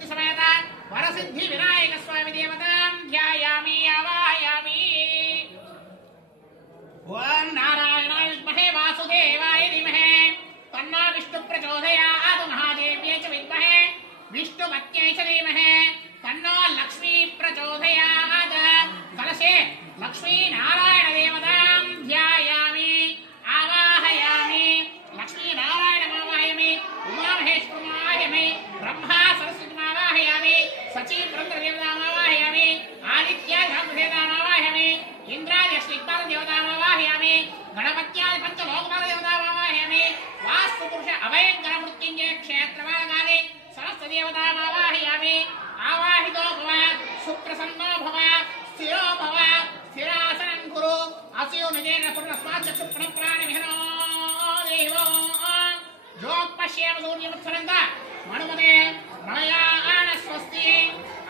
मूर्ति समेत वरसिद्धि विनायक स्वामी देवतां ध्यायामि आवाहयामि। ओम नारायणाय विद्महे वासुदेवाय धीमहि तन्नो विष्णु प्रचोदयात्। महादेव्यै च विद्महे विष्णुपत्न्यै च धीमहि तन्नो लक्ष्मी प्रचोदयात्। कलशे लक्ष्मी नारायण देवतां ध्यायामि आवाहयामि। लक्ष्मी नारायण आवाहयामि, उमा महेश्वरमावाहयामि, ब्रह्मा सरस्वतीमावाहयामि, सची पुरंदर देवतामावाहयामि, आदित्य धर्मदेवतामावाहयामि, इंद्रादि अष्टदिक्पाल देवतामावाहयामि, गणपत्यादि पंचलोकपाल देवतामावाहयामि, वास्तुपुरुष अभयंकर मृत्युंजय क्षेत्रपालकादि समस्त देवतामावाहयामि। आवाहितो भव, सुप्रसन्नो भव, स्थिरो भव, स्थिरासनं कुरु, अस्यो निजेन पूर्णस्मात् चक्षुप्राणविहनो देवो जोक्पश्येम सूर्यमुत्सरन्त मनुमते प्रलया